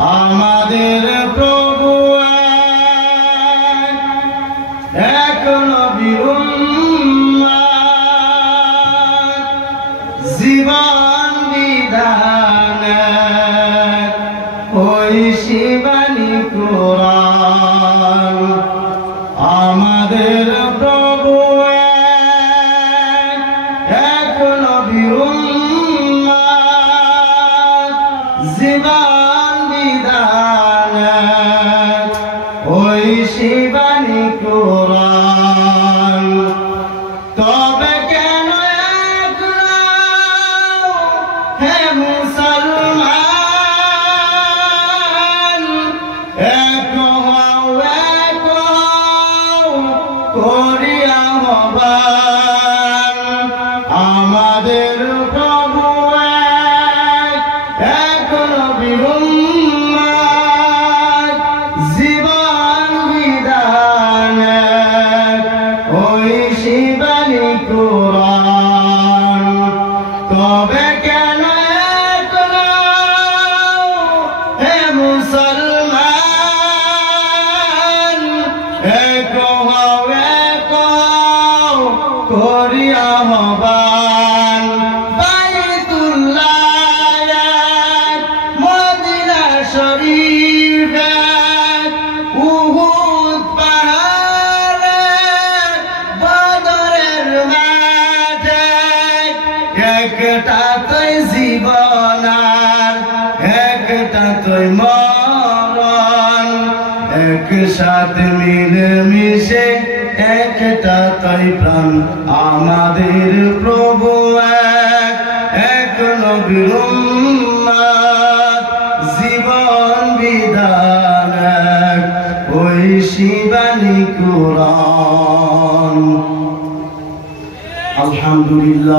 আমাদের প্রভু এক নবীর উম্মত, জীবন বিধান ওই শিবানী কোরআন। আমাদের প্রভু এক নবীর উম্মত, জীবন বিধান ওই শিবানী কোরআন। তবে কেন হে মুসলমান, এক হও করিয়া আহ্বান। আমাদের প্রভু এক নবীর উম্মত, জীবন বিধান ওই শিবানী কোরআন। তবে কেন হে মুসলমান, এক হও করিয়া আহ্বান। বাইতুল্লাহ মদিনা শরীফ উহুদ পাহাড়ে বদরের মাঠে, একটা তুই জীবন আর একটা তুই মরণ, একসাথে মিলেমিশে একটা তুই প্রাণ। আমাদের প্রভু এক নবীর উম্মত, জীবন বিধান ওই শিবানী কোরআন। আলহামদুলিল্লাহ।